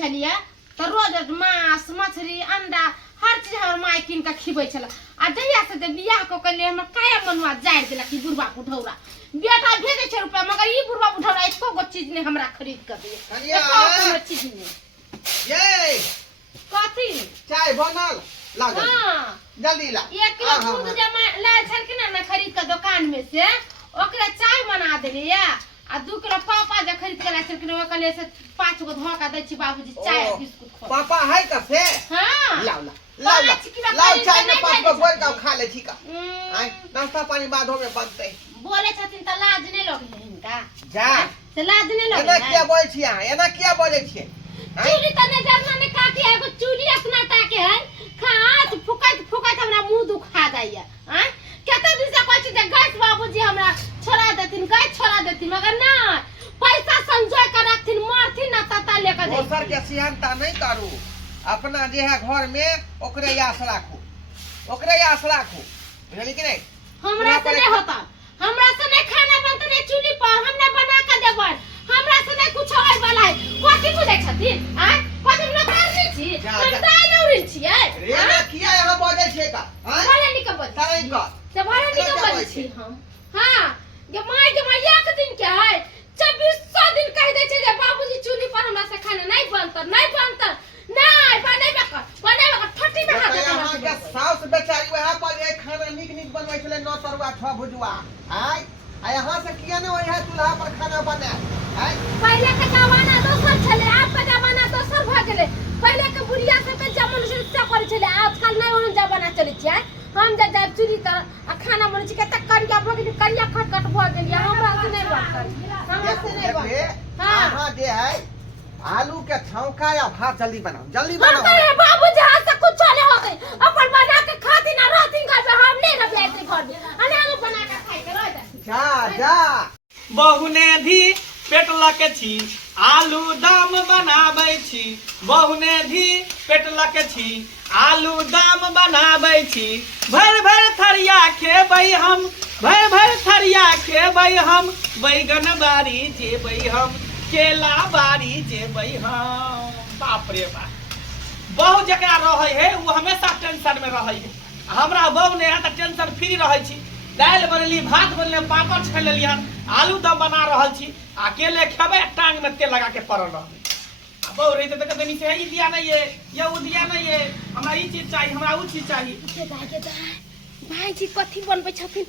छलिए तो रोज मांस मछली अंडा हर चीज हमर माय किन के खिबै छला आ जहिया से बियाह को कले हमर काया मनवा जाय देला कि बुढ़वा बुढ़ौरा बेटा भेजे छै रुपया मगर ई बुढ़वा बुढ़ौरा एको गो चीज ने हमरा खरीद के दिए एको गो चीज ने ये कथी चाय बनल ला हां जल्दी ला 1 किलो दूध जमा लाय छलखिन ना खरीद के दुकान में से ओकरा चाय बना देलिए आ 2 किलो पापा जे खरीद के लाय छलखिन ओकरे से 5 गो धोका दै छी बाबूजी चाय बिस्कुट खो पापा है का से हां लाओ लाओ चाय में 5 गो बोल का खा ले ठीक है आई नाश्ता पानी बाद में बनते बोले छथिन त लाज नहीं लगे हिनका जा से लाज नहीं लगे एना किया बोल छी एना किया बोले छी चूली तने जरना ने काटी एगो चूली अपना टाके है खात फुकत हमरा मुंह दुखा दैया हैं केते दिन से कहै छी जे गैस बाबूजी हमरा छोड़ा देथिन गैस छोड़ा देथिन मगर ना पैसा संजोय के रखथिन मारथिन ना तता लेके जाई दोसर के सियानता नहीं करू अपना जे है घर में ओकरे यास राखू बुझली कि नहीं हमरा से नहीं होता हमरा से नहीं खाना बनता नहीं चूल्ही पर हमने बना के देबै हमरा से नहीं कुछ होय वाला है कथि बुझै छथिन हैं कथि न करनी छी हम दाई नौरी छियै रे ना किया यहां बोलै छै का हैं भले निक बोल सारे का से भले निक बोल छी हम हां ये माय एक दिन के है 2400 दिन कह दे छै जे बाबूजी चूल्ही पर हमरा से खाना नहीं बनता नहीं बनेबे ठट्टी में हाथ यहां के साउस बेचारी वहां पर एक खाना निक बनबै छले 9 तरुआ 6 भुजवा आय आ यहां से किया ने वही चूल्हा पर खाना बने आय पहले के जमाना दोसर छले अब के जमाना दोसर भ गेले पहले के बुढ़िया सब के जमाना से करे छले आजकल नहीं ओहन जमाना चले छै हम जब चूल्ही तर आ खाना बनै छै कते करिया भ गेल करिया खटखट भ गेल हमरा से नहीं बनत हमरा से नहीं बनत हां दे है आलू के छौंका या भात जल्दी बनाओ अरे बाबूजी हाथ से कुछ नहीं होते अपन बना के खाती ना रहती घर पे हम नहीं रह जाते घर में अने हम बना के खाई के रह जाती जा बहुने धी पेट लके छी आलू दाम बनाबै छी बहुने धी पेट लके छी आलू दाम बनाबै छी भर थरिया खेबै हम भर थरिया खेबै हम बैगन बारी जेबै हम केला बारी जेबै हम बाप रे बाप बहु जकरा रहै है वो हमेशा टेंशन में रहै है हमरा बहु ने है त टेंशन फ्री रहै छी दाल बनली भात बनले पापड़ छान लेलिए आलू दम बना रहल छी अकेले खेबे टांग में तेल लगा के पड़ल रहबै बहु रही त कनी से ई दिया नहीं है ये उ दिया नहीं है हमरा ई चीज चाहिए हमरा उ चीज चाहिए भाई जी कथि बनबै छथिन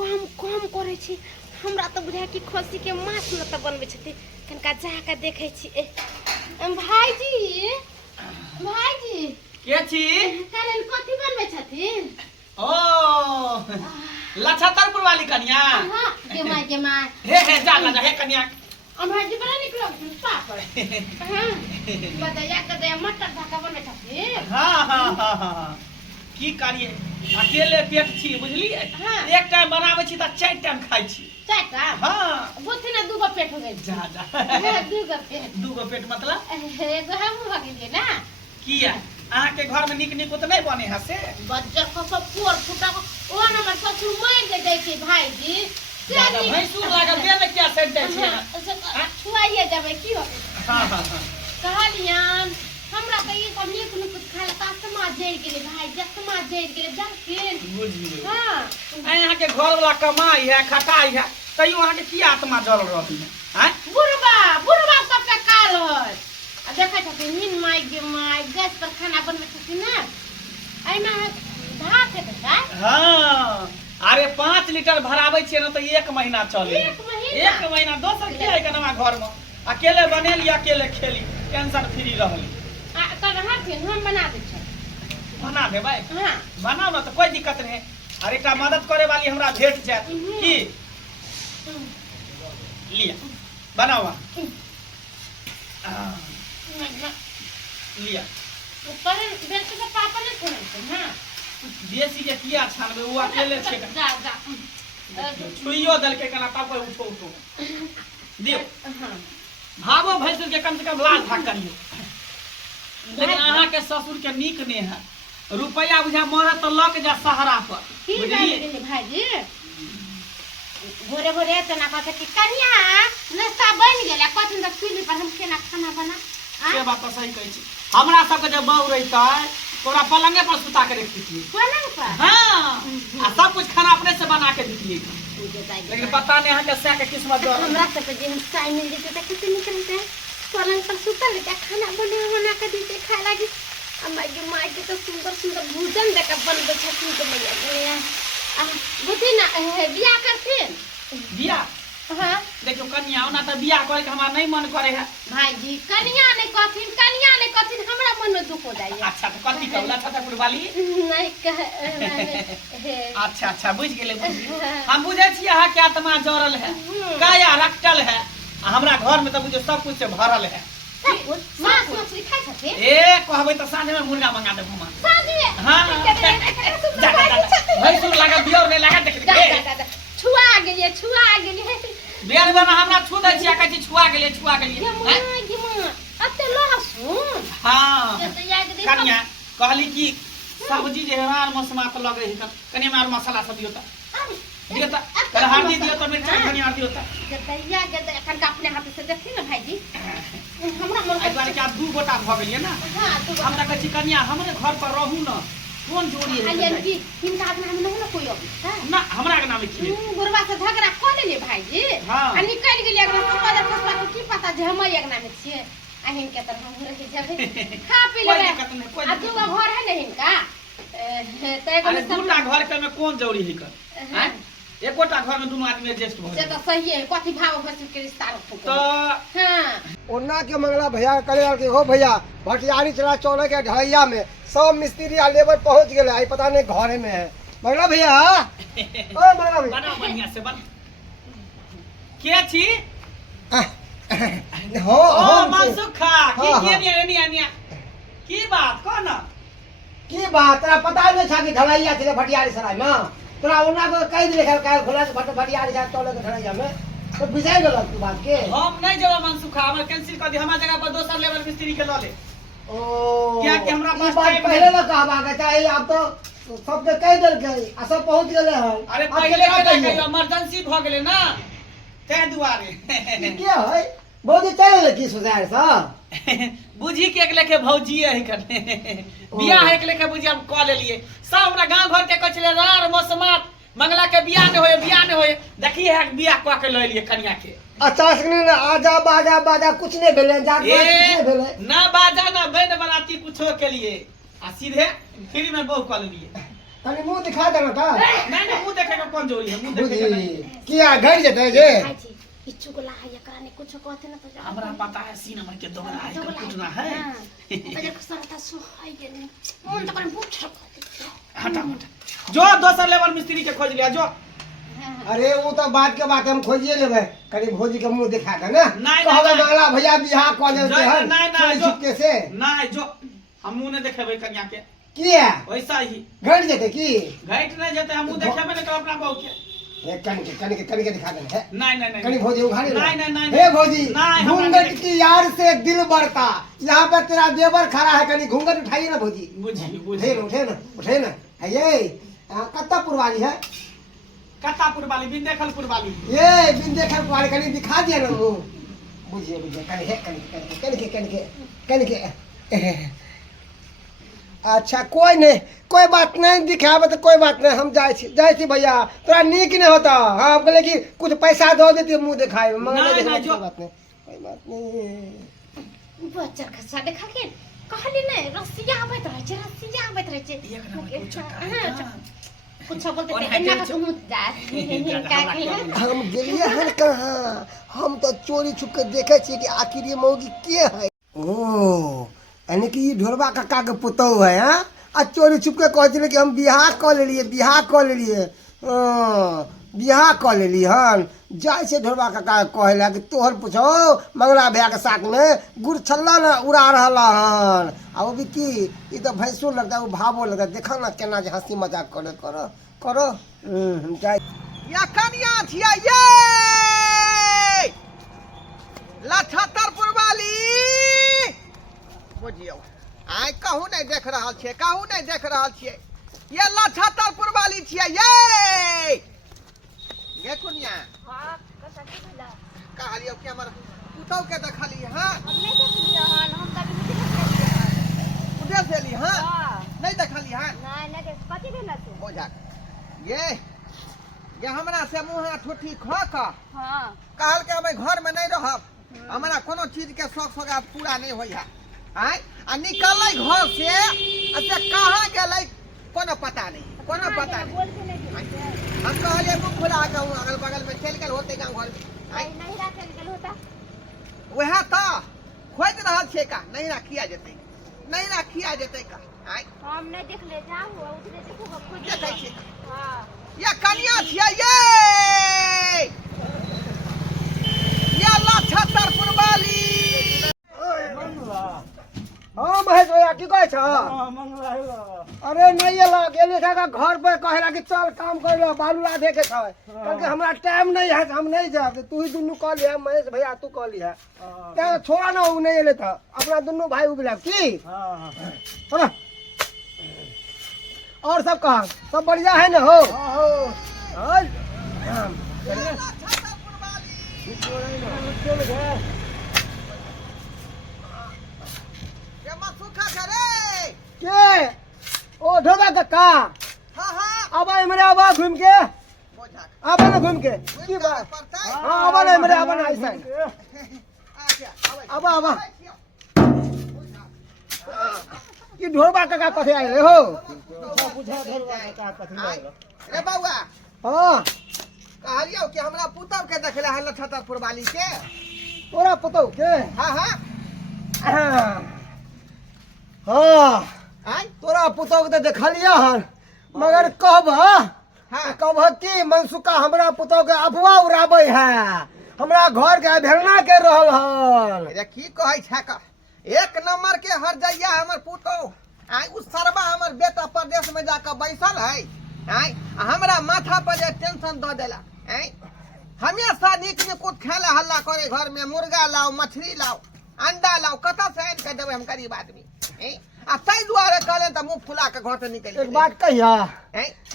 कम करे छी हमरा तो बुझा कि खसी के माछ न त बनबै छथिन कनका जा के देखे छी भाईजी के छी कालन कथि बनबै छथिन ओ लछतरपुर वाली कन्या हां के माय हे जा हे कन्या हमरा जी बड़ा निकलो पापड़ हां बताया के दे मटर ढका बनबै छथिन हां की करिए अकेले पेट छी बुझलिए एक टाइम बनाबै छी त 4 टाइम खाइ छी 4 टाइम हां बुझी ना 2 गो पेट हो गई जा 2 गो पेट मतलब एगो हम हो गेलिए ना किया अहाँ के घर में निक उत नहीं बने है से बज्जर को सब पूर फुटा को ओ नंबर ससुर मार दे दै छै भाई जी ज्यादा भैंसुर लागल दे में क्या सेट दै छै छुआइए देबै की हो हां कहलियन हमरा त ई सब नीक खाला तासमा जइर गेले भाई जसमा जइर गेले जानकिन बुझलिए हां यहाँ के घर वाला कमाई है खटाई है तैयो अहाँ के की आत्मा जल रहती है हैं बुढ़वा सब के काल है आ देखै छथिन मीन माय गैस पर खाना बनबै छथिन ना एना भात है बेटा हां अरे 5 लीटर भराबै छियै न त 1 महीना चले 1 महीना दोसर की है कनमा घर में अकेले बनेली अकेले खेली टेंशन फ्री रहली आ कर हथिन हम बना दै छै बना देबै हां बनाओ ना तो कोई दिक्कत नहीं अरे एकटा मदद करे वाली हमरा भेट जाए की लिया बनाओ लिया पर बेच के पापा ने छोड़े छै हां देसी जे किया छानबे वो अकेले छे जा छुइयो दल के कना पापा उठो दियो हां भागो भैंसुर के कम से कम लाज भाग करियो लेकिन अहाँ के ससुर के नीक ने है रुपया बुझा मरे तो लक जा सहारा पर की बुझलिए भाई जी भोरे तना कहते कि कन्या नाश्ता बन गेला कथन तक चूल्ही पर हम केना खाना बना से बात तो सही कहै छी। हमरा सबके जब बहू रहितै तोरा पलंगे पर सुता के रखती थी। पलंग पर हाँ आ सब कुछ खाना अपने से बना के देती लेकिन पता नहीं है कैसे के किस्मत दो हमरा सब के जे टाइम मिल जेते त कितने निकलते पलंग पर सुतल के खाना बना के देते खाए लागी। अम्मा के माय के तो सुंदर सुंदर भोजन देके बनबे छथिन के मैया आ बुझी ना बियाह करथिन बियाह। हां देखो कन्या ओना त बियाह करे के हमरा नहीं मन करे है भाईजी कन्या नहीं कथिन हमरा मन में दुख हो जाए। अच्छा तो कथी कहला छतरपुर वाली नहीं कह अच्छा अच्छा बुझ गेले हम बुझे छी अहा के आत्मा जोड़ल है काया रखटल है हमरा घर में त बुझो सब कुछ से भरल है। मांस मछली खाइ छथिन ए कहबै त साँझ में मुर्गा मंगा देबो मां सादी हां भाई सुन लगा दियो नहीं लगा देख छुआ गेलिए बियाह में हमरा छू दै छिया कहै छी छुआ गेलिए ये मां अते लहसुन हां जते याद दे कन्या कहली कि सब्जी जे हमार मसमा त लगे है कन्या मार मसाला सब दियो त दियो त कर हल्दी दियो त मिर्चा धनिया दियो त जते एखन का अपने हाथ से देखी ना भाईजी हमरा मन आई बार के आप दू गोटा भ गेलिए ना। हां तो हम त कहै छी कन्या हमरे घर पर रहू न कौन जोड़ी है अलियन की हिनका नाम नहीं ना कोई अब ना हमरा के नाम की गुरबा से झगड़ा कर लेले भाईजी हां आ निकल गेलिए अगर पता फसला के की पता जे हम एक नाम छिए आ हिनके त हम रह जाबे खा पी लेबे आ दूगो घर है नहीं हिनका त एगो अरे दूटा घर के में कौन जोड़ी है कर हैं एक गोटा घर में दोनों आदमी एडजस्ट हो से तो सही है कथि भाव भसुर के रिश्ता रखो तो हां ओना के मंगला भैया करे के हो भैया भटियारी चला चौले के ढलैया में सब मिस्त्री आ लेबर पहुंच गेले आई पता नहीं घरे में है मंगला भैया ओ मंगला भैया बना बढ़िया से बन के छी हो ओ मनसुखा की निया की बात कोन की बात तोरा पता नहीं था कि ढलैया चले भटियारी सराय में तोरा ओना को कह दिले काल खुला से भटियारी जा चौले के ढलैया में तो बुझाई गेल तू बात के हम नहीं जब मनसुखा हमर कैंसिल कर दी हमरा जगह पर दोसर लेबर मिस्त्री के ल ले ओ क्या कि हमरा पास बात टाइम पहले ना कहबा के चाहे अब तो सब के कह देल के आ सब पहुंच गेले हैं अरे पहले के इमरजेंसी भ गेले ना ते दुआरे क्या है बहुत चले की सुधार सा बुझी के एक लेके भौजी है करने बियाह एक लेके बुझी हम क लेलिए सब हमरा गांव घर के कचले रार मौसमात मंगला के बियाह ने होए देखी है बियाह क के ले लिए कन्या के अच्छा सुन ना आजा बाजा कुछ नहीं भेले जात कुछ नहीं भेले ना बाजा ना बैंड बराती कुछो के लिए आ सीधे फ्री में बहु क लिए तनी मुंह दिखा देना था नहीं मुंह देखे के कौन जोड़ी है मुंह देखे के नहीं किया घर जते जे भाईजी इच्छु को ला है एकरा ने कुछ कहते ना तो हमरा पता है सीन नंबर के दोगला है कर कुटना है अरे सरता सो आई गेले मन तो कर बुठ हटा जो दोसर लेवल मिस्त्री के खोज लिया जो अरे वो तो बात के बात हम खोजिए लेबे करीब भौजी के मुंह दिखा दे ना नहीं, कहबे नहीं। मंगला भैया बियाह क देते हैं नहीं, चोरी छुपके से नहीं जो हम मुंह नहीं देखेबे कन्या के किया वैसा ही घर जते की घाट नहीं जते हम मुंह देखेबे नहीं तो अपना बहू के ये कन के दिखा दे है नहीं कनी भौजी उघाड़ी नहीं हे भौजी नहीं, हमरा घूंघट नहीं। की यार से दिल बढ़ता यहाँ पर तेरा देवर खड़ा है कनी घूंघट उठाइए ना भौजी बुझी उठे ना है ये कत्तापुर वाली है कत्तापुर वाली बिंदेखलपुर वाली ये बिंदेखल वाली कनी दिखा दिया ना मुंह बुझिए कनी है कनी के अच्छा कोई बात नहीं दिखाबे तो कोई बात नहीं हम जाए छी भैया तोरा नीक नहीं होता हाँ हम कहले कि कुछ पैसा दो देती मुंह दिखाए मंगले नहीं, जो- कोई बात नहीं बच्चा खसा देखा के कहली नहीं रसिया आवत रहे छे कुछ बोलते थे इन्ना का सुन जा का हम गेलिए हन कहाँ हम तो चोरी छुप के देखे छी कि आखिर ये मौगी के है ओ यानी कि ये ढोलबा काका के पुतौ है हाँ आ चोरी छुप के कहते कि हम बियाह क लेलिए बियाह क लेली हन जाय से ढोलबा काका कहला कि तोहर पूछो मंगला भैया के साथ में गुड़ छल्ला ना उड़ा रहला हन आ वो भी की ये तो भैंसो लगता है वो भावो लगता है देखा ना केना जे हंसी मजाक करो जाय या कनिया छिया ये लछतरपुर वाली बुझियो आइ कहूँ नहीं देख रहा छियै ये लछतरपुर वाली छियै ये कुनिया हां कसा की भला कहलियो कि हमर पुतौ के देखली हां हमने देखलिए हन हम त गे गे हमरा से मुँह ठूठी खो का हां कहल के हमें घर में नहीं रहब हमरा कोनो चीज के शौक शौक पूरा नहीं होई है आय आ निकलै घर से अच्छा कहाँ गेलै कोनो पता नहीं हम कहले मुँह खुला के अगल बगल में चल गेल होते गाँव घर में आय नहीं राखल गेल होता वह तो खोज रहल छे का नहीं राखिया जते का आय हम नहीं देख ले जाओ उधरे देखो खोज देखै छे हां या कनिया छिया ये अल्लाह छतरपुर वाली हाँ महेश भैया की कहै छ अरे नहीं एला गेली था घर पे कहेला कि चल काम कर लो बालू लादे के छै क्योंकि हमरा टाइम नहीं है हम नहीं जाब तू ही दुनू कह लिया महेश भैया तू कह लिया क्या छोड़ा ना उ नहीं एले था अपना दुनू भाई उबला की हां और सब कहा सब बढ़िया है ना हो हां ये मत सुखा करे के ओ ढोबा का हां अब मेरे आवा घूम के बोझा आवा ना घूम के की बात पड़ता हां आवा ना मेरे आवा ना ऐसा आवा आवा की ढोबा का कथे आइले हो रे बउआ हां कहलियो कि हमरा पुतव के देखले हल छतरपुर वाली के तोरा पतो के हां हां आय तोरा पतो के देखलिया हन मगर कहब कि मनसुका हमरा पुतो के अफवाह उड़ाबै है हमरा घर के अभेलना के रहल हन रे की कहै छै का एक नंबर के हर जइया हमर पुतौ आय उ सरबा हमर बेटा प्रदेश में जाकर बैसल है आय हमरा माथा पर जे टेंशन द देला आय हमेशा नीक निकुत खेला हल्ला करे घर में मुर्गा लाओ मछली लाओ अंडा लाओ कता से आन के देबै हम गरीब आदमी आ तै दुआरे कहले त मुंह फुला के घर से निकल एक बात कहिया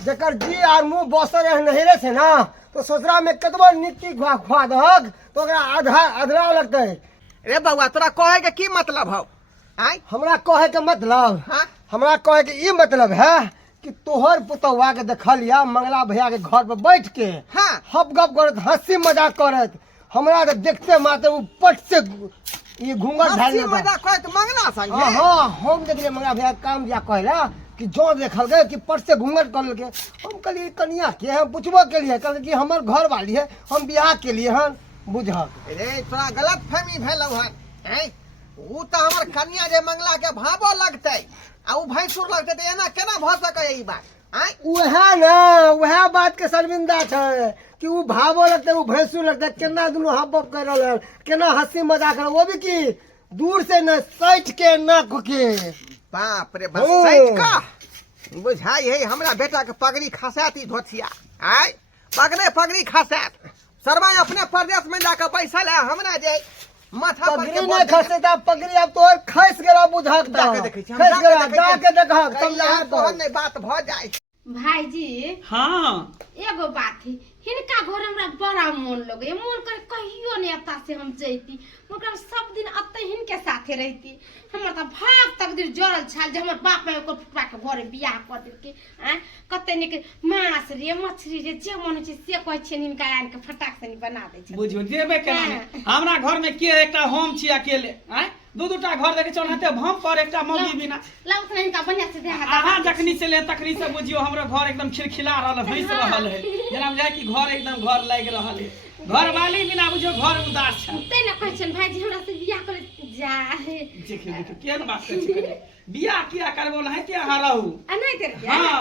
जकर जी और मुंह बसर नहरे से ना तो ससुरा में कतबो नीति खा दहक तो ओकरा अधरा लगतै रे बउआ तोरा कहे के की मतलब हौ आय हमरा कहे के मतलब हां हमरा कहे के ई मतलब है कि तोहर पुतौआ के देखलिया मंगला भैया के घर पे बैठ के हां हप गप करत हंसी मजाक करत हमरा तो देखते माते उ पट से ये घूंघट हंसी झाड़ी मजाक कहत मंगना संगे हाँ हम देखलिए मंगला भैया काम दिया कहला कि जो देखल गए कि पट से घूंघट कर लगे हम कहलिए कनिया के हम पूछबो के लिए कहल कि हमर घर वाली है हम बियाह के लिए हन बुझल रे तोरा गलत फहमी भेलौ हन हैं उ त हमर कन्या जे मंगला के भाबो लगतै आ उ भैंसुर लगतै त एना केना भ सकै ई बात आय वह बात के शर्मिंदा है कि उ भावो लगता है उ भैंसू लगता है केना दुनू हप बप कर रहल केना हंसी मजाक वो भी की दूर से न सैठ के न के बाप रे बस सैठ का बुझाई है हमरा बेटा के पगड़ी खसात ई धोतिया आय पगड़ी खसात सरवा अपने प्रदेश में जाकर पैसा ले हमरा जे माथा पर पगड़ी नहीं खसे ता पगड़ी अब तो खस गेला बुझाक जाके देखै छी खस गेला जाके देखक समझा तोहन नहीं बात भ जाय भाईजी हाँ एगो बात है हिनका घर हमरा बड़ा मन लगे मन करे कहियो नहीं अत्ता से हम जैती मगर सब दिन अत्ते हिनके साथे रहती हमर त भाग तकदीर जरल छाल जे हमर बाप में ओकर पुतवा के घरे बियाह कर देलके आ कते निक मांस रे मछली रे जे मन छै से कहै छै हिनका आन के फटाक से बना दै छै बुझियो जेबे केना हमरा घर में के एकटा हम छी अकेले आय दूटा घर देखे चढ़ते भम पर एकटा मम्मी बिना लाउत हिनका बढ़िया से देहा अहाँ जखनी से ले तखनी से बुझियो हमरो घर एकदम खिलखिला रहल भैंस रहल है जेना जाय कि घर एकदम घर लाग रहल है घर वाली बिना बुझियो घर उदास छै तै न कहै छन भाईजी हमरा से बियाह करे जा हे देखियो केहन बात छै बियाह किया करबो नहीं कि अहाँ रहू नहीं देख हां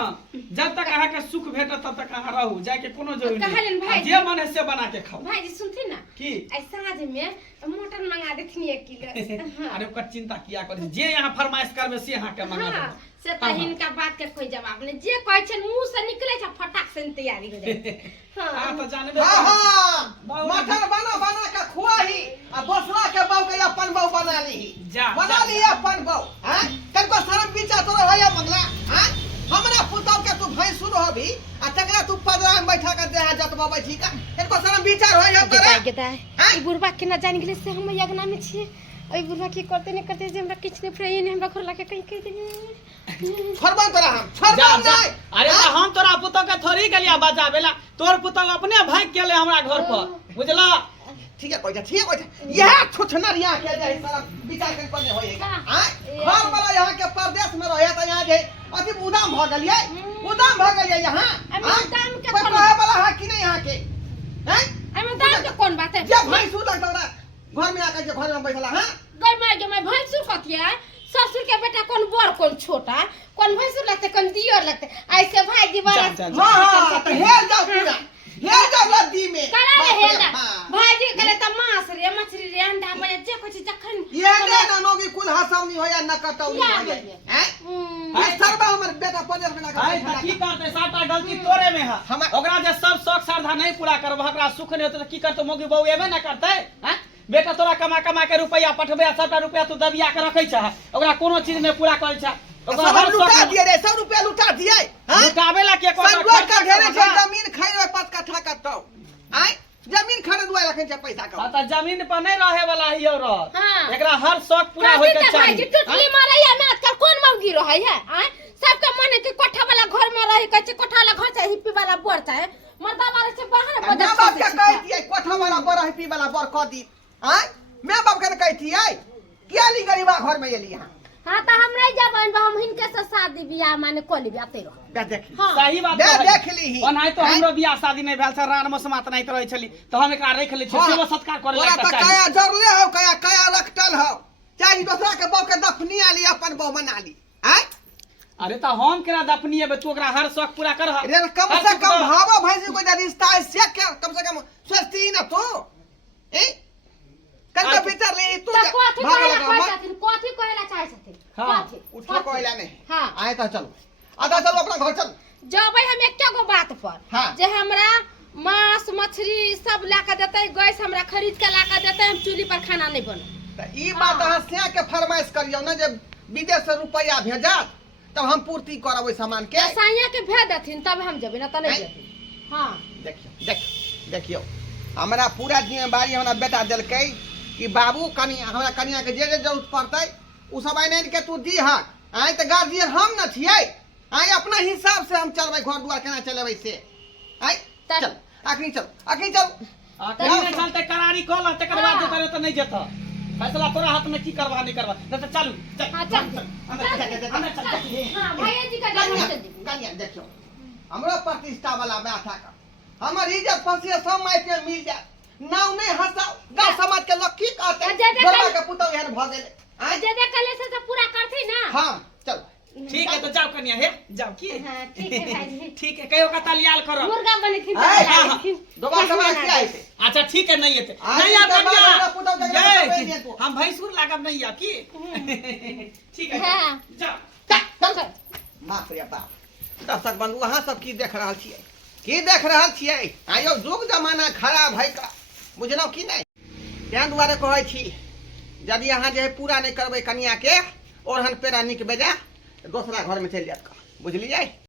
जब तक अहाँ के सुख भेटत तब तक अहाँ रहू जाय के कोनो जरूरी कहलन नहीं भाई जे मन है से बना के खाओ भाईजी सुनथि ना की आई साँझ में मटन मंगा देथिन 1 किलो अरे ओकर चिंता किया करे जे यहाँ फरमाइश करबे से अहाँ के मंगा देब से त हिनका बात के कोई जवाब नहीं जे कहै छन मुंह से निकले छ फटाक से तैयारी हो जाए हां तो जानबे हां मटन बना के खुआही आ बसरा के बौ के अपन बौ बना ली बना ली अपन बौ हैं कनको शरम विचार तोरा होया मंगला हैं हमरा पुतौ के तू भैंसुर होबी आ तकरा तू पदरा में बैठा के देहा जतबा बैठी का कनको शरम विचार होया करे गेदा ई बुढ़बा के ना जान गेले से हम यज्ञना में छी ओइ बुढ़वा की करते नहीं करते जे हमरा किछ नहीं फ्राई ने हमरा घर लाके कहीं कह दे छोड़बो तोरा हम छोड़बो जा, जा। नहीं अरे तो हम तोरा पुतो के थोड़ी गेलिया बचावेला, तोर पुतो अपने भाग गेले हमरा घर पर, बुझला? ठीक है कोई यह छुछनर यहाँ के जाए सारा विचार कर पड़ने होएगा हां घर वाला यहाँ के प्रदेश में रहे त यहाँ जे अति उदाम भ गेलिए उदाम भ गेलिए यहाँ उदाम के कोई कहे वाला है कि नहीं यहाँ के हैं एमे दाम के कौन बात है जब भैंसू लगता रहा घर में आकर के घर में बैठला हां गई मैं भैंसुर कतिया ससुर के बेटा कौन बड़ कौन छोटा कौन भैंसुर लगते कौन दियर लगते ऐसे भाई दीवार जा, हां तो हेल जाओ पूरा हेल जाओ लद्दी में करा रे हेल जा भाजी करे त मांस रे मछली रे अंडा बने जे कुछ जखन ये दे ना नोगी कुल हसावनी होया न कटौनी होया हैं इस सरबा हमर बेटा पंजर में लगा हाय त की करते साटा गलती तोरे में है, ओकरा जे सब शौक श्रद्धा नहीं पूरा करब, ओकरा सुख नहीं होते त की करते मोगी बहू एबे न करते हैं? बेटा तोरा कमा के रुपया पठबे, 7 रुपया तू दबिया के रखै छ, ओकरा कोनो चीज नहीं पूरा करै छ, ओकरा सब लुटा दिए रे 100 रुपया लुटा दिए हां लुटावेला के सब गोर का घेरे छै जमीन खरीदे 5 कट्ठा कटौ आय जमीन खरीदवा रखै छै पैसा का त जमीन पर नहीं रहे वाला हियो रह, हाँ। एकरा हर शौक पूरा होय के भाई चाहिए। टुटली मारैया में आजकल कौन मौगी रहे है आय सबके मन है कि कोठा वाला घर में रहे कच्चे कोठा वाला घर चाहे हिप्पी वाला बोर चाहे मर्दा वाले से बाहर मैं बाप के कह दिए कोठा वाला बड़ा हिपी वाला बर क दी आय मैं बाप के कह दिए क्या ली गरीबा घर में एली यहां हां त हम नहीं जाबन हम हिनके से शादी बियाह माने कोली बियाह तेरो देख हां सही बात दे है। देख ली ओनाहि तो हमरो बियाह शादी नहीं भेल छ, रान में समात नहीं रहे छली, तो हम एकरा रख ले छी, सेवा सत्कार करे ओरा ला त चाहिए। काया जरले हो काया रखटल हो चाहे दूसरा के बाप के दफनी आली अपन बाप बना ली आय अरे तो हम केरा दफनी है तू ओकरा हर शौक पूरा कर। रे कम से कम भावा भैंसी को रिश्ता है से क्या कम से कम सोचती ना तो ए कल का भीतर ले तू त कोथी भाग कहला लगा मत छथिन कोथी कहला चाहे छथिन हाँ, कोथी उठो कोयला नहीं हां आए तो चलो आधा चलो अपना घर चल जबै हम एके गो बात पर हाँ। जे हमरा मांस मछली सब ला के देते गैस हमरा खरीद के ला के देते हम चूल्ही पर खाना नहीं बने त ई बात अहाँ से के फरमाइश करियो ना जे विदेश से रुपया भेजा तब हम पूर्ति करब ओइ सामान के साइया के भेज देथिन तब हम जेबै ना त नहीं जेबै हां देखियो हमरा पूरा जिम्मेवारी हमरा बेटा देलकै कि बाबू हमरा कनिया के जे जरूरत पड़तै उ सब आइन के तू दी हक आइ त गार्जियन हम न छियै आइ अपना हिसाब से हम चलबै घर दुआर केना चलेबै से आइ चल अखनी चल कहीं चलते करारी खोल तकर बाद जो करे तो नहीं जेता, फैसला तोरा हाथ में की करवा नहीं करवा, तो चालू चल हां चल अंदर चल हां भैया जी का जन्म चल दी कनिया देखियो हमरा प्रतिष्ठा वाला बैठा का हमर इज्जत फंसी सब माय के मिल जाए नाव नहीं हंसाओ गांव समाज के लोग की कहते घरवा के पुतौ एहन भ गेले आ जे दे कले से पूरा करथि ना हां चल ठीक है तो जाओ कन्या हे जाओ की हां ठीक है भाई ठीक है कहियो का तलियाल करो मुर्गा बने थी दोबारा समाज के आए थे अच्छा ठीक है नहीं है आज नहीं आप के बाद हमरा कन्या पुतौ के घर में तो हम भैंसुर लागब नहीं या की ठीक है हां जाओ चल बाप रे बाप दर्शक बंधु अहाँ सब की देख रहल छियै आयो युग जमाना खराब है का बुझलौ की नहीं तें दुआरे कहै छी यदि अहाँ जे पूरा नहीं करबै कनिया के ओढ़न पेरा निक बेजा दोसरा घर में चल जात बुझलियै।